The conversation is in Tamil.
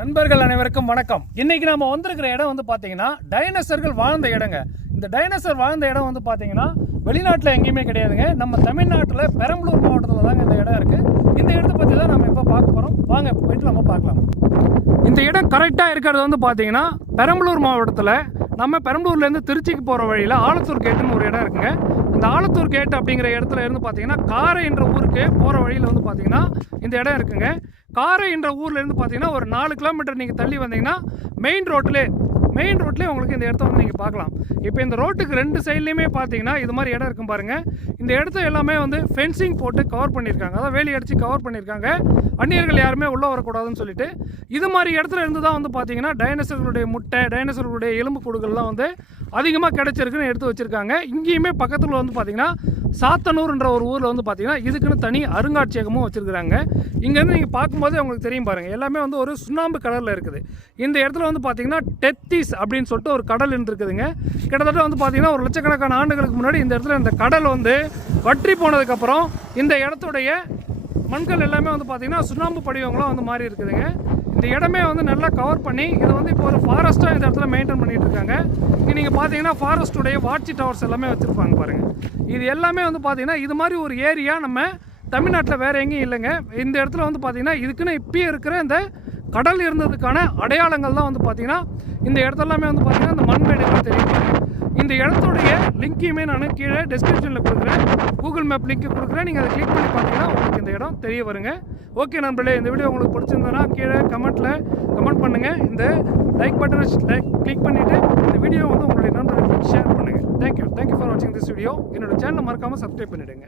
நண்பர்கள் அனைவருக்கும் வணக்கம். இன்னைக்கு நாம வந்திருக்கிற இடம் வந்து பாத்தீங்கன்னா டைனோசர்கள் வாழ்ந்த இடங்க. இந்த டைனோசர் வாழ்ந்த இடம் வந்து பாத்தீங்கன்னா வெளிநாட்டில் எங்கேயுமே கிடையாதுங்க. நம்ம தமிழ்நாட்டில் பெரம்பலூர் மாவட்டத்தில் தாங்க இந்த இடம் இருக்கு. இந்த இடத்தை பற்றி தான் நம்ம இப்போ பார்க்க போகிறோம். வாங்க போயிட்டு நம்ம பார்க்கலாம். இந்த இடம் கரெக்டாக இருக்கிறது வந்து பார்த்தீங்கன்னா பெரம்பலூர் மாவட்டத்தில் நம்ம பெரம்பலூர்லேருந்து திருச்சிக்கு போகிற வழியில் ஆலத்தூர் கேட்டுன்னு ஒரு இடம் இருக்குங்க. இந்த ஆலத்தூர் கேட் அப்படிங்கிற இடத்துல இருந்து பார்த்தீங்கன்னா காரை என்ற ஊருக்கு போகிற வழியில் வந்து பார்த்தீங்கன்னா இந்த இடம் இருக்குங்க. காரை என்ற ஊர்லேருந்து பார்த்தீங்கன்னா ஒரு 4 கிலோமீட்டர் நீங்கள் தள்ளி வந்தீங்கன்னா மெயின் ரோட்லேயே உங்களுக்கு இந்த இடத்த வந்து நீங்கள் பார்க்கலாம். இப்போ இந்த ரோட்டுக்கு 2 சைட்லேயுமே பார்த்தீங்கன்னா இது மாதிரி இடம் இருக்கும் பாருங்கள். இந்த இடத்த எல்லாமே வந்து ஃபென்சிங் போட்டு கவர் பண்ணியிருக்காங்க. அதாவது வேலி அடித்து கவர் பண்ணியிருக்காங்க. அந்நியர்கள் யாருமே உள்ளே வரக்கூடாதுன்னு சொல்லிட்டு இது மாதிரி இடத்துல இருந்து தான் வந்து பார்த்தீங்கன்னா டைனோசர்களுடைய முட்டை, டைனோசர்களுடைய எலும்பு கூடுகள்லாம் வந்து அதிகமாக கிடைச்சிருக்குன்னு எடுத்து வச்சுருக்காங்க. இங்கேயுமே பக்கத்தில் வந்து பார்த்தீங்கன்னா சாத்தனூர்ன்ற ஒரு ஊரில் வந்து பார்த்தீங்கன்னா இதுக்குன்னு தனி அருங்காட்சியகமும் வச்சுருக்குறாங்க. இங்கேருந்து நீங்கள் பார்க்கும்போது உங்களுக்கு தெரியும் பாருங்கள், எல்லாமே வந்து ஒரு சுண்ணாம்பு கடலில் இருக்குது. இந்த இடத்துல வந்து பார்த்தீங்கன்னா டெத்திஸ் அப்படின்னு சொல்லிட்டு ஒரு கடல் இருந்துருக்குதுங்க. கிட்டத்தட்ட வந்து பார்த்தீங்கன்னா ஒரு லட்சக்கணக்கான ஆண்டுகளுக்கு முன்னாடி இந்த இடத்துல இந்த கடல் வந்து வற்றி போனதுக்கப்புறம் இந்த இடத்துடைய மண்கள் எல்லாமே வந்து பார்த்தீங்கன்னா சுண்ணாம்பு படிவங்களாம் வந்து மாறி இருக்குதுங்க. இந்த இடமே வந்து நல்லா கவர் பண்ணி இதை வந்து இப்போ ஒரு ஃபாரஸ்ட்டாக இந்த இடத்துல மெயின்டைன் பண்ணிட்டு இருக்காங்க. நீங்கள் பார்த்தீங்கன்னா ஃபாரஸ்ட்டுடைய வாட்சி டவர்ஸ் எல்லாமே வச்சுருப்பாங்க பாருங்கள். இது எல்லாமே வந்து பார்த்தீங்கன்னா இது மாதிரி ஒரு ஏரியா நம்ம தமிழ்நாட்டில் வேறு எங்கேயும் இல்லைங்க. இந்த இடத்துல வந்து பார்த்தீங்கன்னா இதுக்குன்னு இப்பயே இருக்கிற இந்த கடல் இருந்ததுக்கான அடையாளங்கள் தான் வந்து பார்த்தீங்கன்னா இந்த இடத்தெல்லாமே வந்து பார்த்தீங்கன்னா இந்த மண்மேடுகள் தெரியும். இந்த இடத்துடைய லிங்கையுமே நான் கீழே டிஸ்கிரிப்ஷனில் கொடுக்குறேன், கூகுள் மேப் லிங்க் கொடுக்குறேன். நீங்கள் அதை கிளிக் பண்ணி பார்த்தீங்கன்னா உங்களுக்கு இந்த இடம் தெரிய வருங்க. ஓகே நண்பர்களே, இந்த வீடியோ உங்களுக்கு பிடிச்சிருந்ததுன்னா கீழே கமெண்ட் பண்ணுங்கள். இந்த லைக் பட்டனை கிளிக் பண்ணிவிட்டு இந்த வீடியோ வந்து உங்களுடைய நண்பர்களுக்கு ஷேர் பண்ணுங்கள். தேங்க்யூ ஃபார் வாட்சிங் திஸ் வீடியோ. என்னோட சேனலை மறக்காமல் சப்ஸ்கிரைப் பண்ணிவிடுங்க.